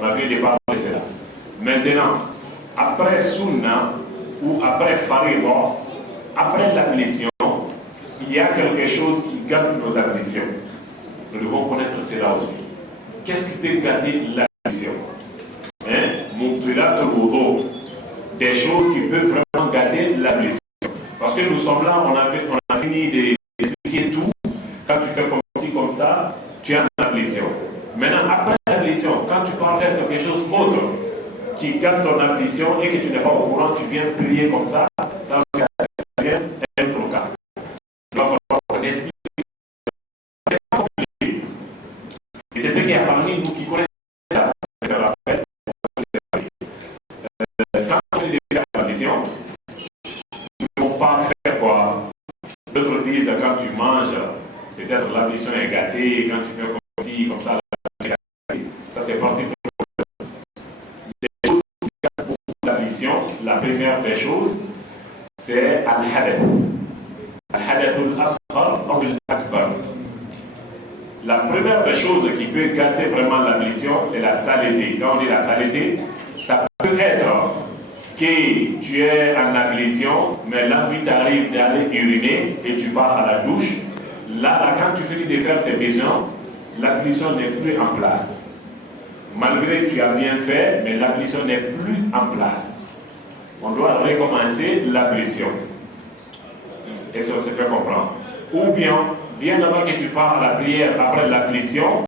On a fini de parler de cela. Maintenant, après Sunna ou après Fariba, après l'ablution, il y a quelque chose qui gâte nos ablutions. Nous devons connaître cela aussi. Qu'est-ce qui peut gâter l'ablution? Des choses qui peuvent vraiment gâter l'ablution. Parce que nous sommes là, on a fini d'expliquer tout. Quand tu fais comme ça, tu as une ablution. Maintenant, après l'ablution, quand tu pars faire quelque chose d'autre qui gâte ton ablution et que tu n'es pas au courant, tu viens prier comme ça aussi, ça vient être le cas. Il va falloir qu'on explique. C'est compliqué. Et c'est vrai qu'il y a parmi nous qui connaissent ça. Je rappelle, quand on est déjà à l'ablution, nous ne devons pas faire quoi? D'autres disent quand tu manges, peut-être l'ablution est gâtée, et quand tu fais comme ça, ça c'est parti de des choses qui gâtent beaucoup l'ablution. La première des choses, c'est al-hadath. Al-hadath al-asghar ou al-akbar. La première des choses qui peut gâter vraiment l'ablution, c'est la saleté. Quand on dit la saleté, ça peut être que tu es en ablution, mais l'envie t'arrive d'aller uriner et tu pars à la douche. Là, quand tu finis de faire tes besoins, l'ablution n'est plus en place. Malgré que tu as bien fait, mais l'ablution n'est plus en place. On doit recommencer l'ablution. Et ça se fait comprendre. Ou bien avant que tu pars à la prière, après l'ablution,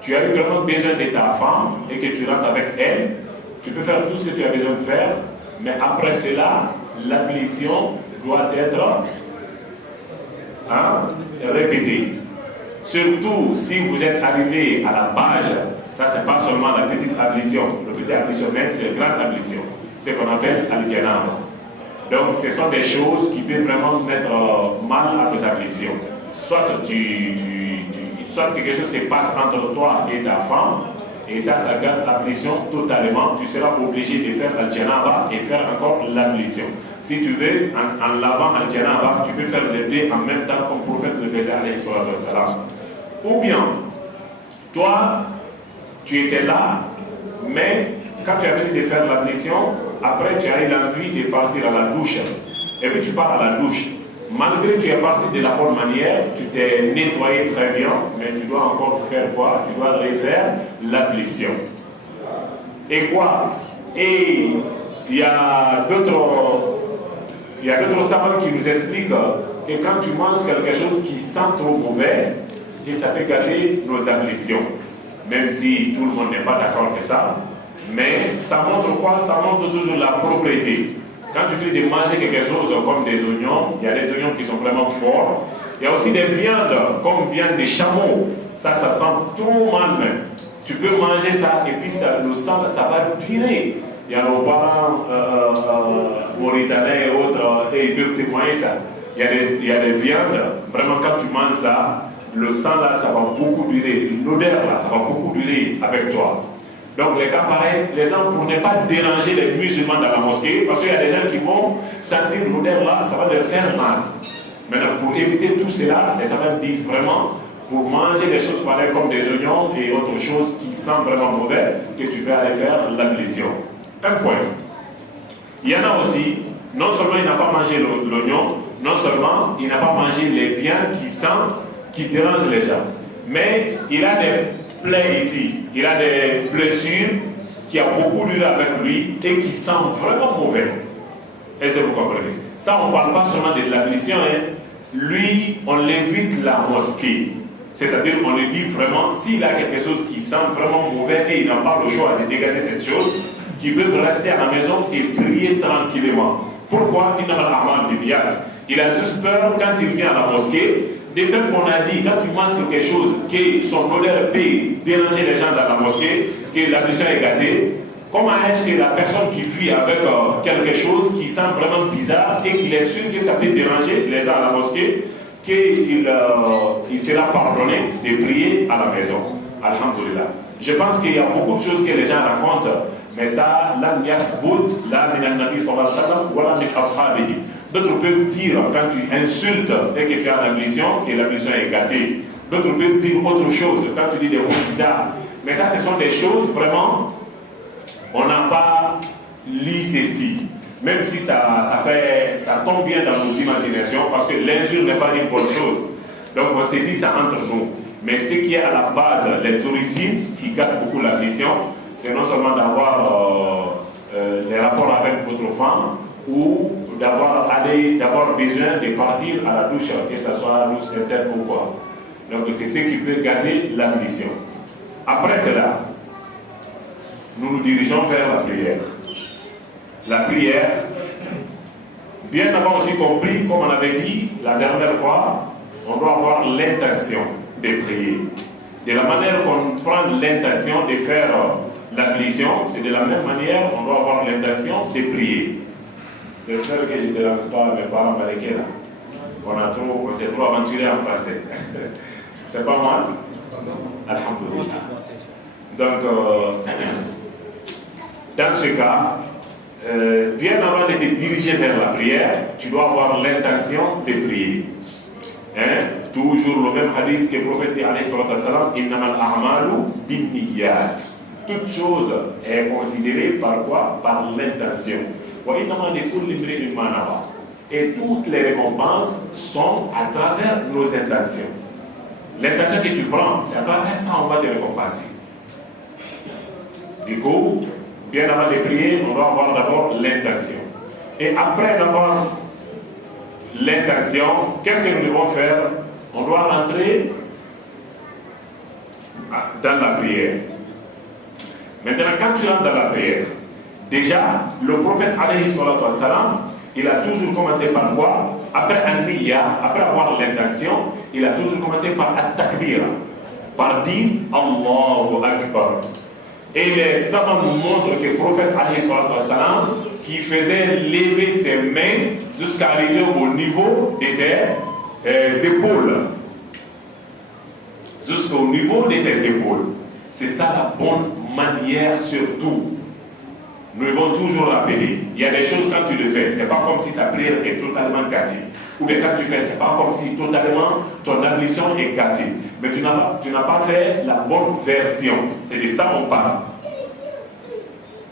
tu as eu vraiment besoin de ta femme et que tu rentres avec elle. Tu peux faire tout ce que tu as besoin de faire, mais après cela, l'ablution doit être répétée. Surtout si vous êtes arrivé à la page, ça c'est pas seulement la petite ablution. La petite ablution même, c'est la grande ablution. C'est ce qu'on appelle al-janaba. Donc ce sont des choses qui peuvent vraiment mettre mal à nos ablutions. Soit soit quelque chose se passe entre toi et ta femme, et ça gâte l'ablution totalement. Tu seras obligé de faire al-janaba et faire encore l'ablution. Si tu veux, en lavant al-janaba, tu peux faire les deux en même temps comme le prophète le faisait alayhi salatu wassalam. Ou bien, toi, tu étais là, mais quand tu as fini de faire l'ablution, après tu as eu l'envie de partir à la douche. Et puis tu pars à la douche. Malgré que tu es parti de la bonne manière, tu t'es nettoyé très bien, mais tu dois encore faire quoi? Tu dois refaire l'ablution. Et quoi? Et il y a d'autres savants qui nous expliquent que quand tu manges quelque chose qui sent trop mauvais, et ça peut gâter nos ablutions. Même si tout le monde n'est pas d'accord avec ça, mais ça montre quoi? Ça montre toujours la propriété. Quand tu finis de manger quelque chose comme des oignons, il y a des oignons qui sont vraiment forts. Il y a aussi des viandes, comme viande de chameau. Ça sent trop mal même. Tu peux manger ça et puis le sang, ça va pirer. Il y a nos parents mauritaniens et autres, et ils peuvent témoigner ça. Il y a des viandes, vraiment quand tu manges ça, le sang là, ça va beaucoup durer. L'odeur là, ça va beaucoup durer avec toi. Donc les cas pareils, les gens pour ne pas déranger les musulmans dans la mosquée, parce qu'il y a des gens qui vont sentir l'odeur là, ça va leur faire mal. Maintenant, pour éviter tout cela, les savants disent vraiment, pour manger des choses pareilles comme des oignons et autres choses qui sentent vraiment mauvais, que tu peux aller faire l'ablution. Un point. Il y en a aussi, non seulement il n'a pas mangé l'oignon, non seulement il n'a pas mangé les viandes qui dérangent les gens, mais il a des plaies ici, il a des blessures qui a beaucoup d'huile avec lui et qui sentent vraiment mauvais. Est-ce que vous comprenez? Ça, on ne parle pas seulement de l'ablution, hein. Lui, on l'évite la mosquée. C'est-à-dire, on lui dit vraiment, s'il a quelque chose qui sent vraiment mauvais et il n'a pas le choix de dégager cette chose, qu'il peut rester à la maison et prier tranquillement. Pourquoi? Il a juste peur, quand il vient à la mosquée, des faits qu'on a dit, quand tu manges quelque chose, que son odeur peut déranger les gens dans la mosquée, que l'ablution est gâtée, comment est-ce que la personne qui fuit avec quelque chose qui sent vraiment bizarre et qu'il est sûr que ça peut déranger les gens à la mosquée, qu'il sera pardonné de prier à la maison? Alhamdulillah. Je pense qu'il y a beaucoup de choses que les gens racontent, mais ça, là, il y a beaucoup, là, il y a Nabi sallallahu alayhi wa sallam, voilà, il y a ashabihi. D'autres peuvent dire, quand tu insultes et que tu as l'ablution, que l'ablution est gâtée. D'autres peuvent dire autre chose, quand tu dis des mots bizarres. Mais ça, ce sont des choses vraiment on n'a pas lu ceci. Même si ça tombe bien dans nos imaginations, parce que l'injure n'est pas une bonne chose. Donc on s'est dit ça entre nous. Mais ce qui est à la base, les origines qui gâtent beaucoup la vision, c'est non seulement d'avoir des rapports avec votre femme ou d'avoir besoin de partir à la douche, que ce soit la douche interne ou quoi. Donc c'est ce qui peut gâter la vision. Après cela, nous nous dirigeons vers la prière. La prière, bien avant aussi compris, comme on avait dit la dernière fois, on doit avoir l'intention de prier. De la manière qu'on prend l'intention de faire l'ablution, c'est de la même manière qu'on doit avoir l'intention de prier. J'espère que je ne dérange pas mes parents américains là. On s'est trop aventuré en français. C'est pas mal. Alhamdulillah. Donc, dans ce cas, bien avant de te diriger vers la prière, tu dois avoir l'intention de prier. Hein? Toujours le même hadith que le prophète dit alayhi salatu wassalam, innamal a'malu binniyat. Toute chose est considérée par quoi? Par l'intention. Wa innamal likulli imri'in ma nawa. Et toutes les récompenses sont à travers nos intentions. L'intention que tu prends, c'est à travers ça on va te récompenser. Du coup, bien avant de prier, on doit avoir d'abord l'intention. Et après avoir l'intention, qu'est-ce que nous devons faire? On doit entrer dans la prière. Maintenant, quand tu entres dans la prière, déjà, le prophète alayhi salatu wassalam, il a toujours commencé par quoi? Après an-niyya, après avoir l'intention, il a toujours commencé par at-takbir, par dire Allahu Akbar. Et les savants nous montrent que le prophète alayhi salatu wassalam, qui faisait lever ses mains jusqu'à arriver au niveau de ses épaules. Jusqu'au niveau de ses épaules. C'est ça la bonne manière surtout. Nous devons toujours rappeler, il y a des choses quand tu le fais, c'est pas comme si ta prière est totalement gâtée. Ou bien quand tu fais, c'est pas comme si totalement ton ablution est gâtée. Mais tu n'as pas fait la bonne version. C'est de ça qu'on parle.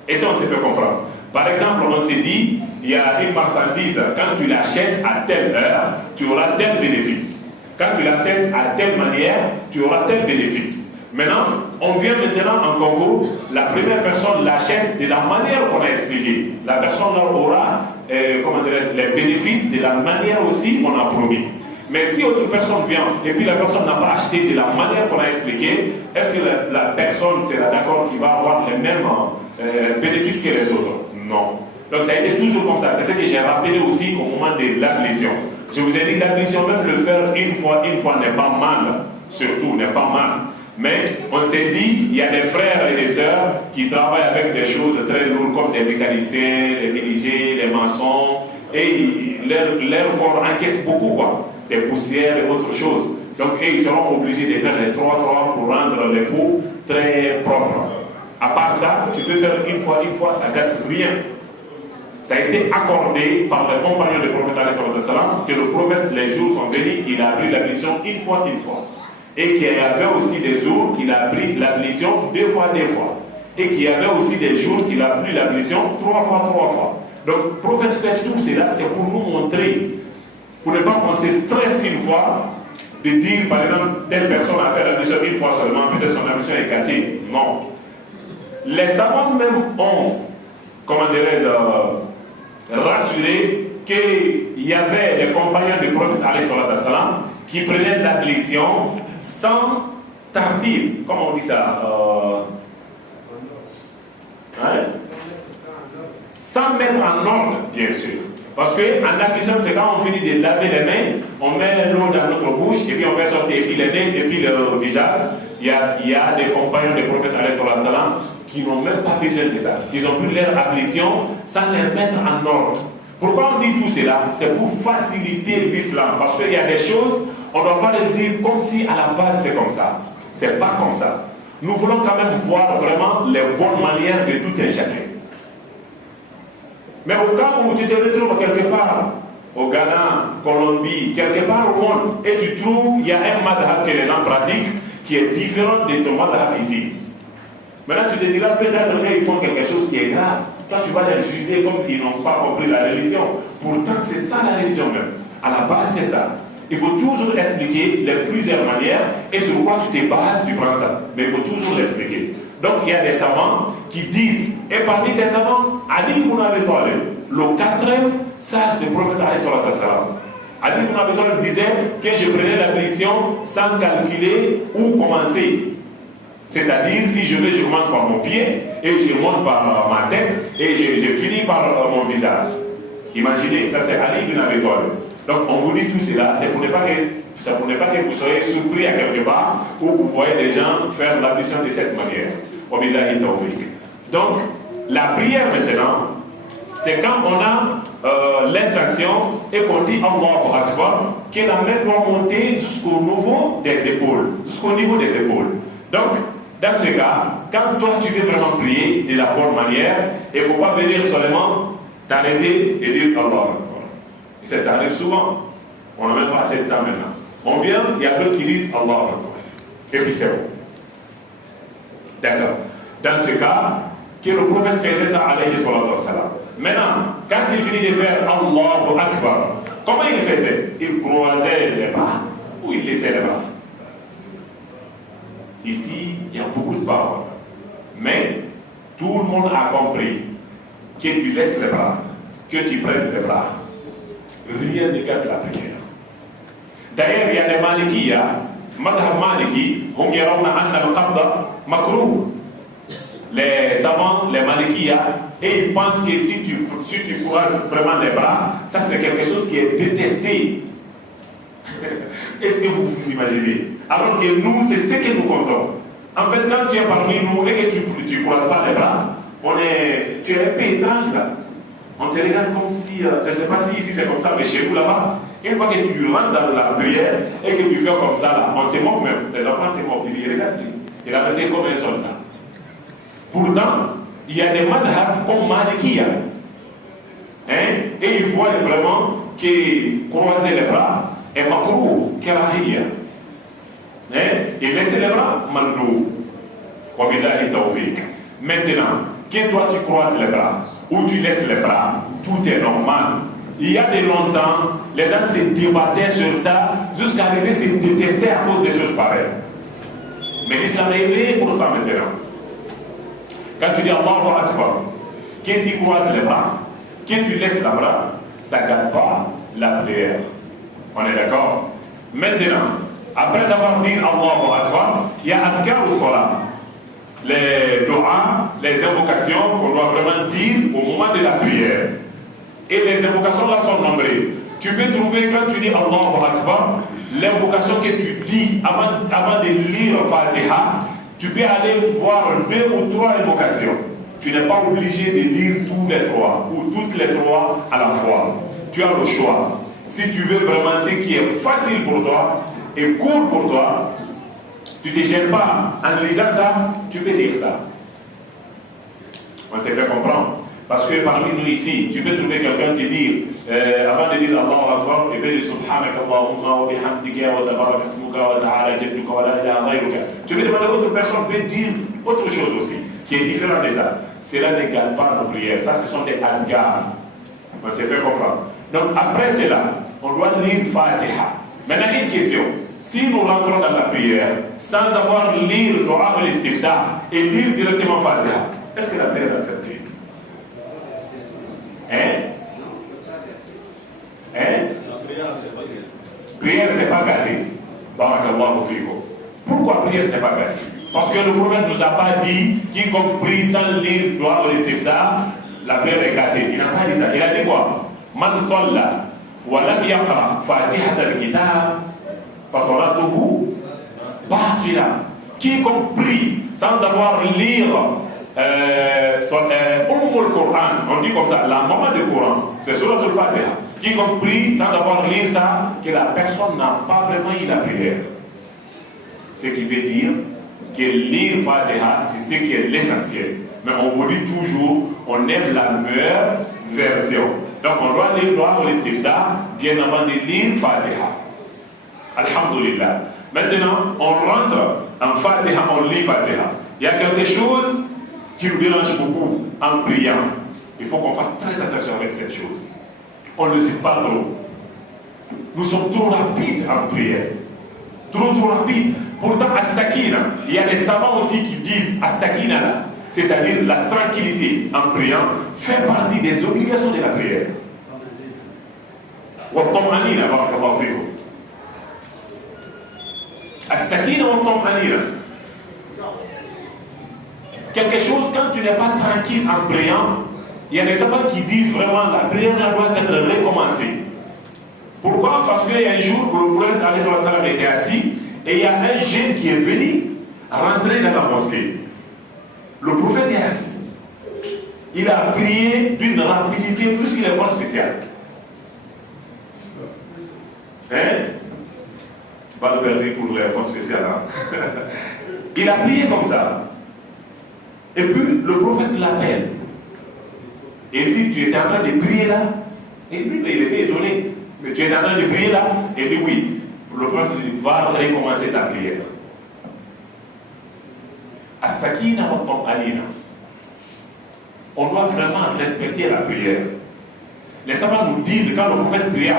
Et ça on s'est fait comprendre. Par exemple, on s'est dit, il y a une marchandise, quand tu l'achètes à telle heure, tu auras tel bénéfice. Quand tu l'achètes à telle manière, tu auras tel bénéfice. Maintenant, on vient maintenant en Congo, la première personne l'achète de la manière qu'on a expliqué. La personne aura les bénéfices de la manière aussi qu'on a promis. Mais si autre personne vient et puis la personne n'a pas acheté de la manière qu'on a expliqué, est-ce que la personne sera d'accord qu'il va avoir les mêmes bénéfices que les autres? Non. Donc ça a été toujours comme ça. C'est ce que j'ai rappelé aussi au moment de l'ablution. Je vous ai dit que l'ablution, même le faire une fois n'est pas mal. Surtout, n'est pas mal. Mais on s'est dit, il y a des frères et des sœurs qui travaillent avec des choses très lourdes comme des mécaniciens, les menuisiers, les maçons, et leur corps encaisse beaucoup, quoi, des poussières et autres choses. Donc ils seront obligés de faire les 3 pour rendre les peaux très propres. À part ça, tu peux faire une fois, ça ne gâte rien. Ça a été accordé par le compagnon du prophète que le prophète, les jours sont venus, il a pris l'ablution une fois. Et qu'il y avait aussi des jours qu'il a pris l'ablution 2 fois. Et qu'il y avait aussi des jours qu'il a pris l'ablution 3 fois. Donc le prophète fait tout cela, c'est pour nous montrer, pour ne pas qu'on se stresse une fois, de dire par exemple, telle personne a fait l'ablution une fois seulement, peut-être son ablution est gâtée. Non. Les savants même ont, rassuré qu'il y avait les compagnons du prophète alayhi salam qui prenaient l'ablution sans tartine. Comment on dit ça? Sans mettre en ordre, bien sûr. Parce qu'en ablution, c'est quand on finit de laver les mains, on met l'eau dans notre bouche et puis on fait sortir et puis les mains et puis le visage. Il y a des compagnons du prophète alayhi salam qui n'ont même pas besoin de ça. Ils ont pris leur ablution sans les mettre en ordre. Pourquoi on dit tout cela? C'est pour faciliter l'islam. Parce qu'il y a des choses, on ne doit pas les dire comme si à la base c'est comme ça. C'est pas comme ça. Nous voulons quand même voir vraiment les bonnes manières de tout un chacun. Mais au cas où tu te retrouves quelque part, au Ghana, Colombie, quelque part au monde, et tu trouves, il y a un madhab que les gens pratiquent qui est différent de ton madhab ici. Maintenant, tu te diras peut-être qu'ils font quelque chose qui est grave. Toi, tu vas les juger comme ils n'ont pas compris la religion. Pourtant, c'est ça la religion même. À la base, c'est ça. Il faut toujours expliquer les plusieurs manières et sur quoi tu te bases, tu prends ça. Mais il faut toujours l'expliquer. Donc, il y a des savants qui disent, et parmi ces savants, Ali ibn Abi Talib, le quatrième sage du prophète alayhi salam. Ali ibn Abi Talib disait que je prenais l'ablution sans calculer où commencer. C'est-à-dire, si je veux, je commence par mon pied, et je monte par ma tête, et je finis par mon visage. Imaginez, ça c'est Ali ibn Abi Talib. Donc on vous dit tout cela, c'est pour ne pas que vous soyez surpris à quelque part, où vous voyez des gens faire l'ablution de cette manière. Donc, la prière maintenant, c'est quand on a l'intention et qu'on dit Allahu Akbar, que la main doit monter jusqu'au niveau des épaules. Donc, dans ce cas, quand toi tu veux vraiment prier de la bonne manière, il ne faut pas venir seulement t'arrêter et dire Allahu Akbar. Ça arrive souvent. On n'a même pas assez de temps maintenant. On vient, il y a d'autres qui disent Allahu Akbar. Et puis c'est bon. D'accord. Dans ce cas, que le prophète faisait ça, alayhi salatu wassalam. Maintenant, quand il finit de faire Allahu Akbar, comment il faisait? Il croisait les bras ou il laissait les bras? Ici, il y a beaucoup de paroles. Mais tout le monde a compris que tu laisses les bras, que tu prennes les bras. Rien ne gâte la prière. D'ailleurs, il y a des Malikiya, Madhab Maliki, hum yarawna anna al-qabda makruh. Les savants, les Malikiya, et ils pensent que si tu croises vraiment les bras, ça c'est quelque chose qui est détesté. Est-ce que vous vous imaginez? Alors que nous, c'est ce que nous comptons. En fait, quand tu es parmi nous et que tu ne croises pas les bras, tu es un peu étrange là. On te regarde comme si, je ne sais pas si ici c'est comme ça, mais chez vous là-bas, une fois que tu rentres dans la prière et que tu fais comme ça là, on se moque même. Les enfants se moquent, ils regardent, il a été comme un soldat. Pourtant, il y a des madhab comme Malikiya. Et ils voient vraiment que croiser les bras est makruh, karahiyya. Et laisser les bras, mandou. Wabillahi tawfiq. Maintenant, que toi tu croises les bras ou tu laisses les bras, tout est normal. Il y a de longtemps, les gens se débattaient sur ça jusqu'à arriver à se détester à cause de choses pareilles. Mais l'islam est éveillé pour ça maintenant. Quand tu dis Allahu Akbar, que tu croises les bras, que tu laisses les bras, ça ne gâte pas la prière. On est d'accord? Maintenant, après avoir dit Allahu Akbar, il y a Adhkar ou Salat. Les doigts, les invocations qu'on doit vraiment dire au moment de la prière. Et les invocations là sont nombreuses. Tu peux trouver quand tu dis Allahu Akbar, l'invocation que tu dis avant de lire Fatiha, tu peux aller voir 2 ou 3 invocations. Tu n'es pas obligé de lire tous les 3 ou toutes les 3 à la fois. Tu as le choix. Si tu veux vraiment ce qui est facile pour toi et court pour toi, tu ne te gênes pas en lisant ça, tu peux dire ça. On s'est fait comprendre. Parce que parmi nous ici, tu peux trouver quelqu'un qui dit, avant de dire Allahu Akbar, il peut dire Subhanaka Allahumma wa bihamdika wa tabarak ismuka wa ta'ala jadduka wa la ilaha ghayruka. Tu peux demander à autre personne de dire autre chose aussi, qui est différent de ça. Cela ne gâte pas nos prières. Ça, ce sont des adhkar. On s'est fait comprendre. Donc après cela, on doit lire Fatiha. Maintenant, une question. Si nous rentrons dans la prière sans avoir lire le Dua ou l'Istiftah et lire directement Fatiha, est-ce que la prière est acceptée? Prière, c'est pas gâté. Barakallahu fikum. Pourquoi prière, c'est pas gâté? Parce que le prophète ne nous a pas dit quiconque prie sans lire Dua ou l'Istiftah, la prière est gâtée. Il n'a pas dit ça. Il a dit quoi? Man salla wa lam yaqra Fatihat al-Kitab fasalatuhu batila. Quiconque prie sans avoir lire Ummul Quran, on dit comme ça, la maman du Coran, c'est Surat al-Fatiha. Quiconque prie sans avoir lire ça, que la personne n'a pas vraiment eu la prière. Ce qui veut dire que lire Fatiha, c'est ce qui est l'essentiel. Mais on vous dit toujours, on aime la meilleure version. Donc on doit lire Dua ou l'Istiftah bien avant de lire Fatiha. Alhamdulillah. Maintenant, on rentre en Fatiha, on lit Fatiha. Il y a quelque chose qui nous dérange beaucoup en priant. Il faut qu'on fasse très attention avec cette chose. On ne le sait pas trop. Nous sommes trop rapides en prière. Trop rapides. Pourtant, as-sakina, il y a des savants aussi qui disent as-sakina, c'est-à-dire la tranquillité en priant, fait partie des obligations de la prière. Wa-tam'anina, barakallahu fikum. As-sakina wa tam'anina. Quelque chose, quand tu n'es pas tranquille en priant, il y a des savants qui disent vraiment la prière là doit être recommencée. Pourquoi? Parce qu'il y a un jour, le prophète alayhi wa sallam était assis et il y a un jeune qui est venu rentrer dans la mosquée. Le prophète est assis. Il a prié d'une rapidité plus qu'il est fort spécial. Hein? Pas le perdu pour les forces spéciales. Hein? Il a prié comme ça. Et puis le prophète l'appelle. Et lui, tu étais en train de prier là? Et lui, il était étonné. Mais tu es en train de prier là? Et lui, oui. Le prophète lui dit, va recommencer ta prière. As-sakina wa tam'anina. On doit vraiment respecter la prière. Les savants nous disent, quand le prophète priait,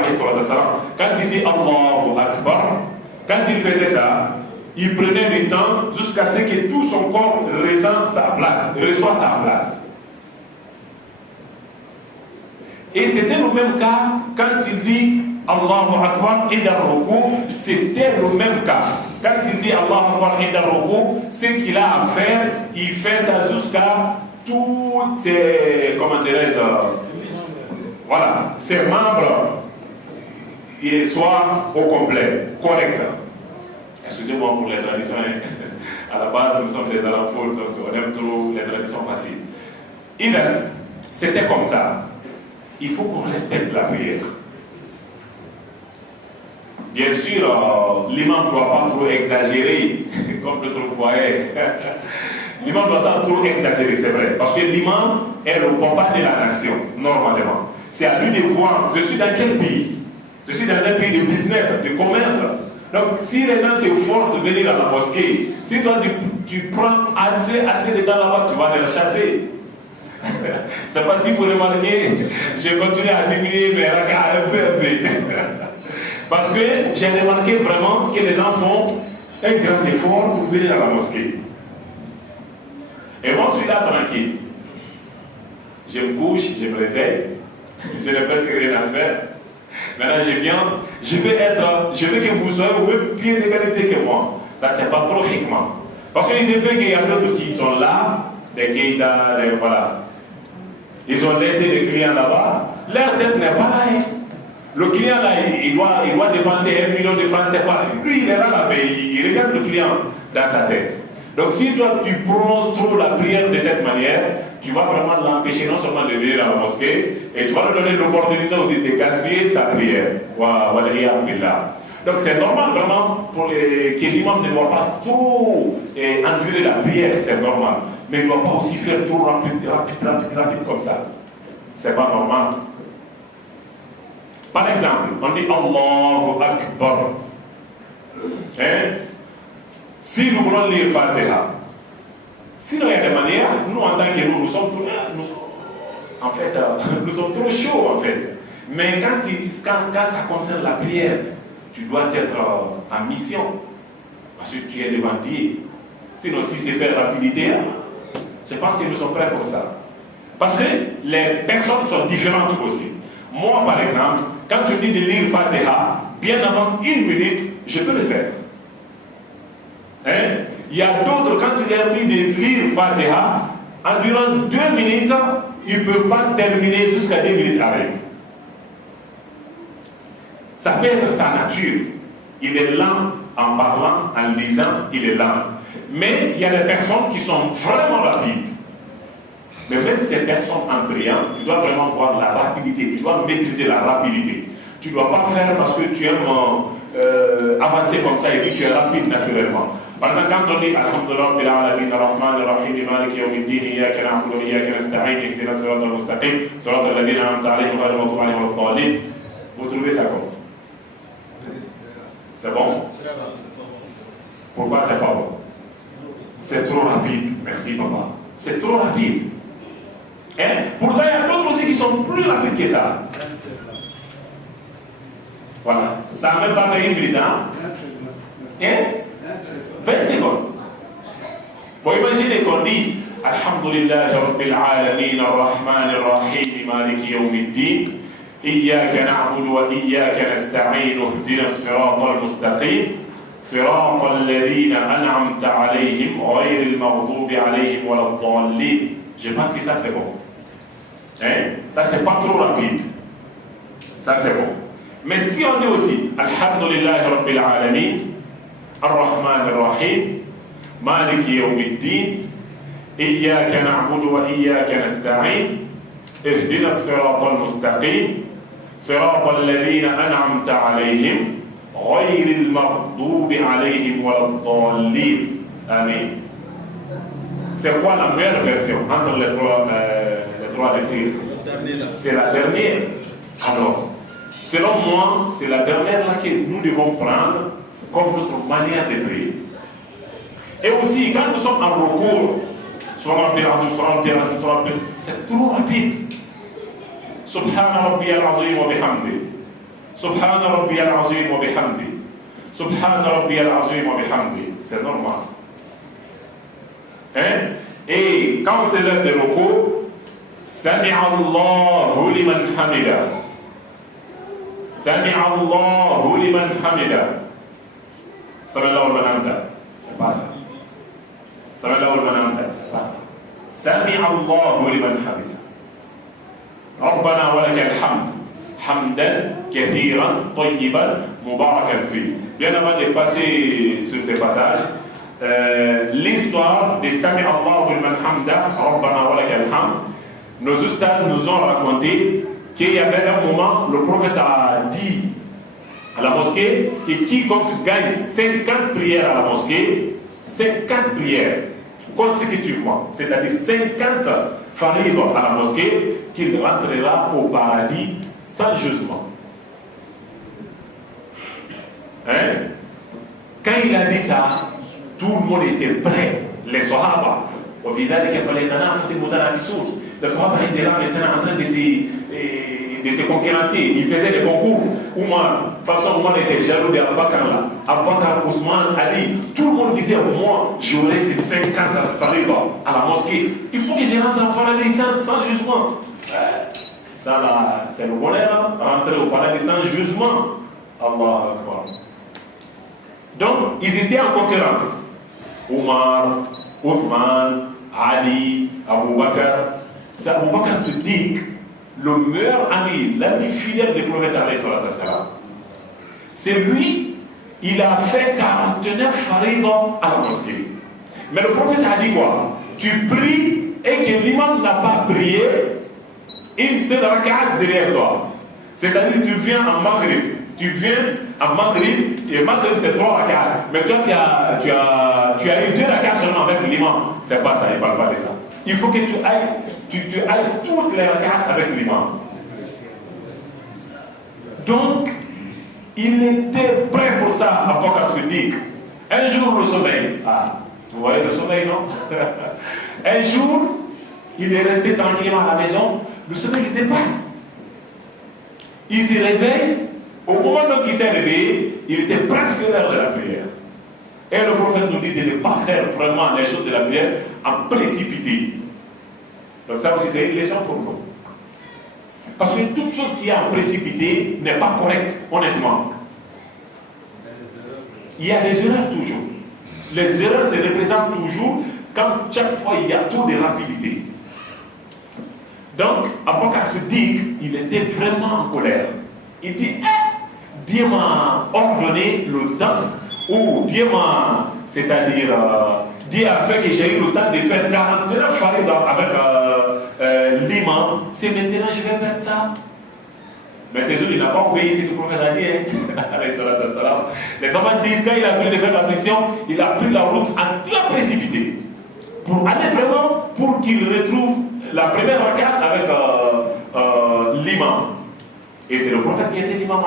quand il dit Allahu Akbar, quand il faisait ça, il prenait du temps jusqu'à ce que tout son corps reçoive sa place. Et c'était le même cas quand il dit Allahu Akbar inda ruku, c'était le même cas. Quand il dit Allahu Akbar inda ruku, ce qu'il a à faire, il fait ça jusqu'à toutes ses, comment dirais-je, voilà, ses membres, ils soient au complet, correct. Excusez-moi pour les traditions. À la base, nous sommes des alaphones, donc on aime trop les traditions faciles. C'était comme ça. Il faut qu'on respecte la prière. Bien sûr, l'imam ne doit pas trop exagérer, comme notre foyer. L'imam ne doit pas trop exagérer, c'est vrai. Parce que l'imam est le papa de la nation, normalement. C'est à lui de voir, je suis dans quel pays? Je suis dans un pays de business, de commerce. Donc, si les gens se forcent de venir à la mosquée, si toi tu prends assez de temps là-bas, tu vas les chasser. C'est pas si vous remarquez, j'ai continué à diminuer mes regards un peu. Parce que j'ai remarqué vraiment que les gens font un grand effort pour venir à la mosquée. Et moi, je suis là tranquille. Je me couche, je me réveille, je n'ai presque rien à faire. Maintenant, je veux que vous soyez au même pied d'égalité que moi. Ça, c'est pas trop hikmah. Parce qu'il se peut qu'il y a d'autres qui sont là, des guidas, voilà. Ils ont laissé les clients là-bas. Leur tête n'est pas là. Le client là, il doit dépenser 1 million de francs CFA. Lui, il est là, mais il regarde le client dans sa tête. Donc, si toi, tu prononces trop la prière de cette manière, tu vas vraiment l'empêcher non seulement de venir à la mosquée, et tu vas lui donner l'opportunité de gaspiller sa prière. Donc, c'est normal vraiment que l'imam ne doit pas trop endurer la prière, c'est normal. Mais il ne doit pas aussi faire trop rapide comme ça. C'est pas normal. Par exemple, on dit Allahu Akbar. Hein? Si nous voulons lire Fatiha, sinon il y a des manières, nous en tant que nous sommes trop chauds en fait. Mais quand ça concerne la prière, tu dois être en mission. Parce que tu es devant Dieu. Sinon, si c'est faire rapidité, je pense que nous sommes prêts pour ça. Parce que les personnes sont différentes aussi. Moi, par exemple, quand tu dis de lire Fatiha, bien avant 1 minute, je peux le faire. Hein? Il y a d'autres, quand tu leur dis de lire Fatiha, en durant 2 minutes, ils ne peuvent pas terminer jusqu'à 2 minutes arrivent. Ça peut être sa nature. Il est lent en parlant, en lisant, il est lent. Mais il y a des personnes qui sont vraiment rapides. Mais même ces personnes en priant, tu dois vraiment voir la rapidité, tu dois maîtriser la rapidité. Tu ne dois pas faire parce que tu aimes avancer comme ça et puis tu es rapide naturellement. Par exemple, quand on dit Alhamdulillah Rabbil Alamin Ar-Rahman Ar-Rahim Malik Yawmiddin Iyyaka na'budu wa iyyaka nasta'in Ihdina as-siratal mustaqim Siratal ladzina an'amta 'alayhim ghayril maghdubi 'alayhim wad-dallin. Vous trouvez ça comment? C'est bon? Pourquoi c'est pas bon? C'est trop rapide. Merci papa. C'est trop rapide. Hein? Pourtant, il y a d'autres aussi qui sont plus rapides que ça. Voilà. Ça n'a même pas fait une minute, hein? 20 secondes. Bon, imaginez qu'on dit Alhamdulillah Rabbil Alamin Ar-Rahman Ar-Rahim Maliki Yawmiddin Iyyaka na'budu wa iyyaka nasta'in Ihdina as-sirata al-mustaqim صراط الذين أنعمت عليهم غير المغضوب عليهم ولا الضالين. Je pense que ça c'est bon. Hein? Ça c'est pas trop rapide. Ça c'est bon. Mais si on dit aussi Alhamdulillah Rabbil Alamin Ar-Rahman Ar-Rahim Maliki Yawmiddin Iyyaka na'budu wa iyyaka nasta'in Ihdina as-sirata al-mustaqim صراط الذين أنعمت عليهم غير المغضوب عليهم ولا الضالين. Amen. C'est quoi la meilleure version entre les trois lectures? C'est la dernière. Alors, selon moi, c'est la dernière là que nous devons prendre comme notre manière de prier. Et aussi, quand nous sommes en recours, c'est trop rapide. Subhana rabbiyal azim wa bihamdi. Subhana rabbiyal azim wa bihamdi. Subhana rabbiyal azim wa bihamdi. C'est normal. Hein? Et quand c'est l'heure de recours, Sami'allahu liman hamida. Sami'allahu liman hamida. Sami'allahu liman hamida. C'est pas ça. Sami'allahu liman hamida. C'est pas ça. Sami'allahu liman hamida. ربنا ولك الحمد حمدا كثيرا طيبا مباركا فيه. Bien avant de passer sur ces passages, l'histoire de Sami Allahu liman hamda Rabbana wa lakal hamd, nos ustads nous ont raconté qu'il y avait un moment, le prophète a dit à la mosquée que quiconque gagne 50 prières à la mosquée, 50 prières consécutivement, c'est-à-dire 50 farid à la mosquée, qu'il rentrera au paradis sans jugement. Hein? Quand il a dit ça, tout le monde était prêt. Les Sahaba, les Sahaba étaient là maintenant en train de se concurrencer. Ils faisaient des concours. Oumar, de toute façon, Oumar était jaloux d'Abu Bakr là. Abu Bakr, Ousmane, Ali. Tout le monde disait, moi, j'aurai ces 50 farid à la mosquée. Il faut que je rentre au paradis sans jugement. Ça là, c'est le bonheur, rentrer au paradis sans jugement. Allah Akbar. Donc, ils étaient en concurrence. Omar, Othman, Ali, Abu Bakr. C'est Abu Bakr Siddiq, le meilleur ami, l'ami fidèle du prophète alayhi salatu wassalam. C'est lui, il a fait 49 farid à la mosquée. Mais le prophète a dit quoi? Tu pries et que l'imam n'a pas prié, une seule rak'at derrière toi. C'est-à-dire tu viens en Maghrib. Tu viens en Maghrib, et Maghrib c'est 3 rak'at. Mais toi tu as eu 2 rak'at seulement avec l'imam. C'est pas ça, il ne parle pas de ça. Il faut que tu ailles toutes les rak'at avec l'imam. Donc, il était prêt pour ça, Abu Bakr Siddiq. Un jour le sommeil. Ah, vous voyez le sommeil, non? Un jour, il est resté tranquillement à la maison, le sommeil le dépasse. Il se réveille, au moment où il s'est réveillé, il était presque l'heure de la prière. Et le prophète nous dit de ne pas faire vraiment les choses de la prière en précipité. Donc ça aussi c'est une leçon pour nous. Parce que toute chose qui est en précipité n'est pas correcte, honnêtement. Il y a des erreurs toujours. Les erreurs se représentent toujours quand chaque fois il y a trop de rapidité. Donc, Abu Bakr Siddiq, il était vraiment en colère. Il dit, Dieu m'a ordonné le temps, ou Dieu m'a, c'est-à-dire, Dieu a fait que j'ai eu le temps de faire 49 farid avec l'imam, c'est maintenant je vais faire ça. Mais c'est sûr, il n'a pas obéi ce que le prophète a dit. Les hommes disent, quand il a pris de faire la pression, il a pris la route en très précipité. Pour aller vraiment, pour qu'il retrouve la première rak'at avec l'imam. Et c'est le prophète qui était l'imam,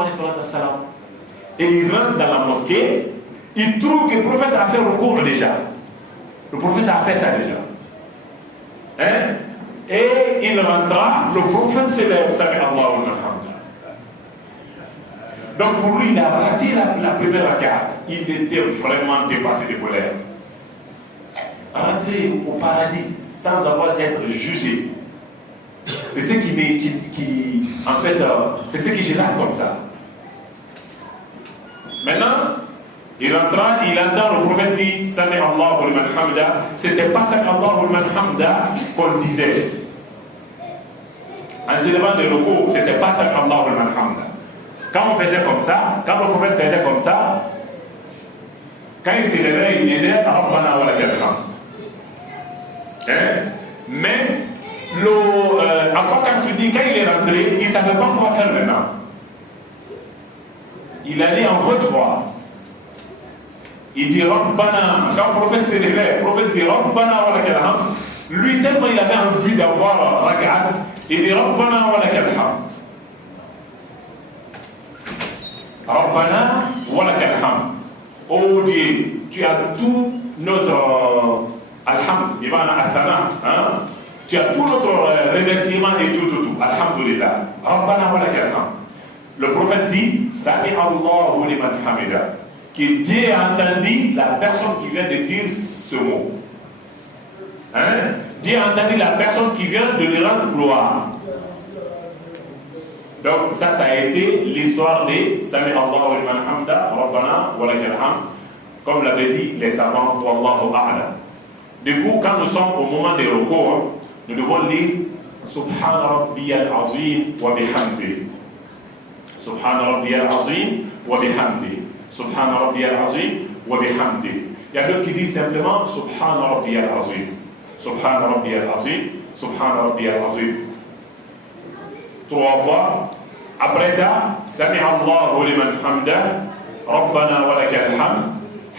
et il rentre dans la mosquée, il trouve que le prophète a fait recours déjà. Le prophète a fait ça déjà. Hein? Et il rentra, le prophète s'élève, Sami Allahu liman hamdah. Donc pour lui, il a raté la première rakat. Il était vraiment dépassé de colère. Rentrer au paradis sans avoir été jugé. C'est ce qui en fait, c'est ce qui gêne comme ça. Maintenant, il rentra, il entend le prophète dire Sami Allahu liman hamdah. C'était pas Sami Allahu liman hamdah qu'on disait. En s'élevant de recours, c'était pas Sami Allahu liman hamdah. Quand on faisait comme ça, quand le prophète faisait comme ça, quand il s'élevait, il disait Rabbana wa lakal hamd. Mais Abu Bakr Siddiq, quand il est rentré, il ne savait pas quoi faire maintenant. Il allait en haute voix. Il dit Rabbana. Quand le prophète s'élevait, le prophète dit Rabbana wa lakal hamd. Lui, tellement il avait envie d'avoir rak'at, il dit Rabbana wa lakal hamd. Rabbana wa lakal hamd. Oh Dieu, tu as tout notre alhamd, tu as tout notre remerciement et tout. Alhamdulillah. Rabbana wa lakal hamd. Le prophète dit Sami Allahu liman hamida. Que Dieu a entendu la personne qui vient de dire ce mot. Dieu a entendu la personne qui vient de lui rendre gloire. Donc ça a été l'histoire de Sami Allahu liman hamda, Rabbana wa lakal hamd, comme l'avaient dit les savants, Wallahu a'lam. Du coup, quand nous sommes au moment des recours, nous devons lire Subhana Rabbiyal Azim wa bihamdi. Subhana Rabbiyal Azim wa bihamdi. Subhana Rabbiyal Azim wa bihamdi. Il y a d'autres qui disent simplement Subhana Rabbiyal Azim. Subhana Rabbiyal Azim. Subhana Rabbiyal Azim. 3 fois. Après ça, Sami Allahu liman hamda, Rabbana wa lakal hamd,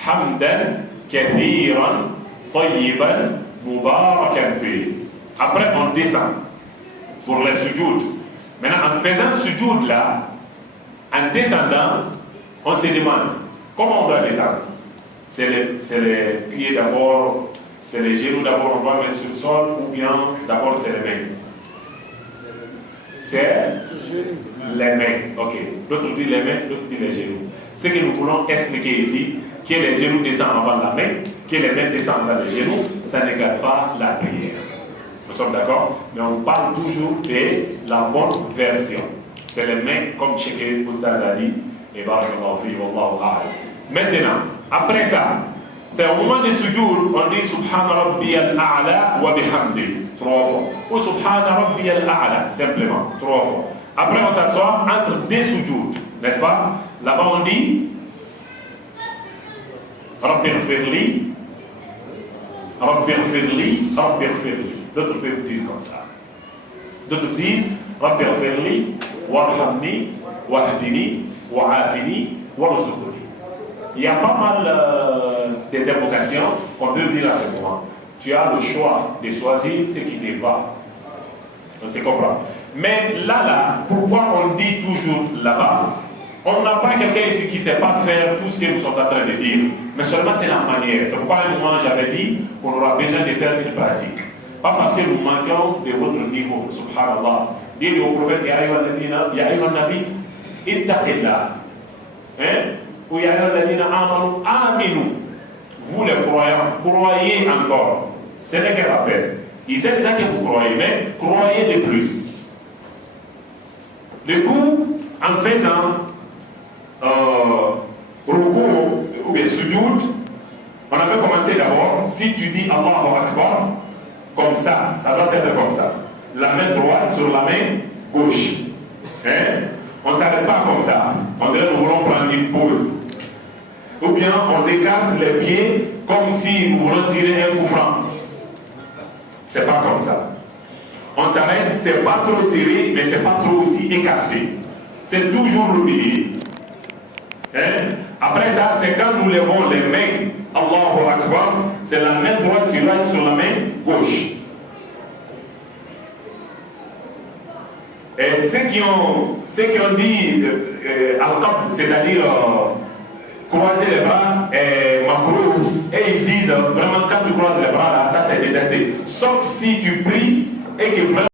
hamdan kathiran, tayyiban, mubarakan fi. Après, on descend pour les sujoud. Maintenant, en faisant sujoud là, en descendant, on se demande comment on doit descendre. C'est les pieds d'abord, c'est les genoux d'abord, on doit mettre sur le sol, ou bien d'abord c'est les mains. C'est les mains, ok. D'autres disent les mains, d'autres disent les genoux. Ce que nous voulons expliquer ici, que les genoux descendent avant la main, que les mains descendent dans les genoux, ça n'égale pas la prière. Nous sommes d'accord? Mais on parle toujours de la bonne version. C'est les mains, comme Cheikh Oustaz a dit, et barakallahu fi wallahu a'lam. Maintenant, après ça, c'est au moment du sujoud, on dit Subhana Rabbiyal A'la wa bihamdi, 3 fois. Ou Subhana Rabbiyal A'la, simplement, 3 fois. Après, on s'assoit entre des sujoud, n'est-ce pas? Là-bas, on dit Rabbi ghfirli, Rabbi ghfirli, Rabbi ghfirli. D'autres peuvent dire comme ça. D'autres disent Rabbi ghfirli, warhamni, wahdini, wa'afini, warzuqni. Il y a pas mal des invocations qu'on peut dire à ce moment. Tu as le choix de choisir ce qui te va. On se comprend. Mais là, pourquoi on dit toujours là-bas? On n'a pas quelqu'un ici qui ne sait pas faire tout ce que nous sommes en train de dire. Mais seulement c'est la manière. C'est pourquoi à un moment j'avais dit qu'on aura besoin de faire une pratique. Pas parce que nous manquons de votre niveau. Subhanallah. Dit au prophète, Ya ayyuhan nabi, ittaqillah. Ou Ya ayyuhan ladina amanu, aminu. Vous les croyants, croyez encore. Ce n'est qu'un rappel. Il sait déjà que vous croyez, mais croyez de plus. Du coup, en faisant recours ou bien sujoud, on avait commencé d'abord, si tu dis Allahu Akbar, comme ça doit être comme ça. La main droite sur la main gauche. On ne s'arrête pas comme ça. On dirait que nous voulons prendre une pause. Ou bien on écarte les pieds comme si nous voulons tirer un coup franc. C'est pas comme ça. On s'arrête, c'est pas trop serré, mais c'est pas trop aussi écarté. C'est toujours le milieu. Après ça, c'est quand nous levons les mains, Allahu Akbar, c'est la main droite qui doit être sur la main gauche. Et ceux qui ont dit Al-Qab, c'est-à-dire croiser les bras, makruh, et ils disent vraiment quand tu croises les bras là, ça c'est détesté. Sauf si tu pries et que vraiment